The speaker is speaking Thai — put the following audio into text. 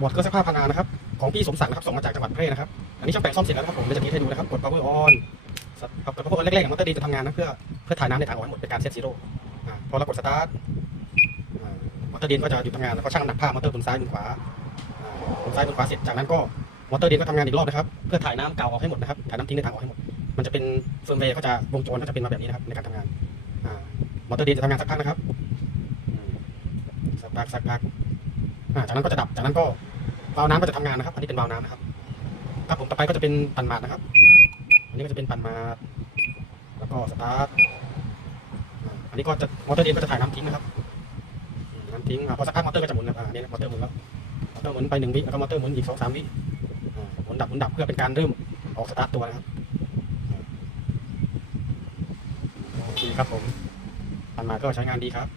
บอร์ดเครื่องซักผ้าพังงานนะครับของพี่สมศักดิ์นะครับส่งมาจากจังหวัดแพร่นะครับอันนี้ช่างแต่งซ่อมเสร็จแล้วนะครับผมเดี๋ยวจะมีให้ดูนะครับกด power on ครับกด power on แรกๆของมอเตอร์ดีจะทำงานนะเพื่อเพื่อถ่ายน้ำในถังออกให้หมดเป็นการเซตซีโร่พอเรากดสตาร์ทมอเตอร์ดีก็จะหยุดทำงานแล้วก็ชั่งน้ำหนักผ้ามอเตอร์บนซ้ายบนขวาบนซ้ายบนขวาเสร็จจากนั้นก็มอเตอร์ดีก็ทำงานอีกรอบนะครับเพื่อถ่ายน้ำเก่าออกให้หมดนะครับถ่ายน้ำทิ้งในถังออกให้หมดมันจะเป็นเฟิร์มแวร์ก็จะวงจรก็จะเป็นมาแบบนี้นะครับในการทำงานมอเตอร์ดีจะทำงานสักพักนะครับสักพักสักพักจากนั้นก็จะดับจากนั้นก็ วาล์วน้ำก็จะทำงานนะครับ อันนี้เป็นวาล์วน้ำนะครับ ครับผมต่อไปก็จะเป็นปั่นหมาดนะครับ อันนี้ก็จะเป็นปั่นหมาด แล้วก็สตาร์ท อันนี้ก็จะมอเตอร์เดีก็จะถ่ายน้ำทิ้งนะครับ น้ำทิ้งพอสักพักมอเตอร์ก็จะหมุนนะครับอ่านี่นะมอเตอร์หมุนแล้ว มอเตอร์หมุนไปหนึ่งวิ แล้วก็มอเตอร์หมุนอีกสองสามวิอ่าหมุนดับหมุนดับเพื่อเป็นการเริ่มออกสตาร์ทตัวนะครับ โอเคครับผมปั่นหมาดก็ใช้งานดีครับ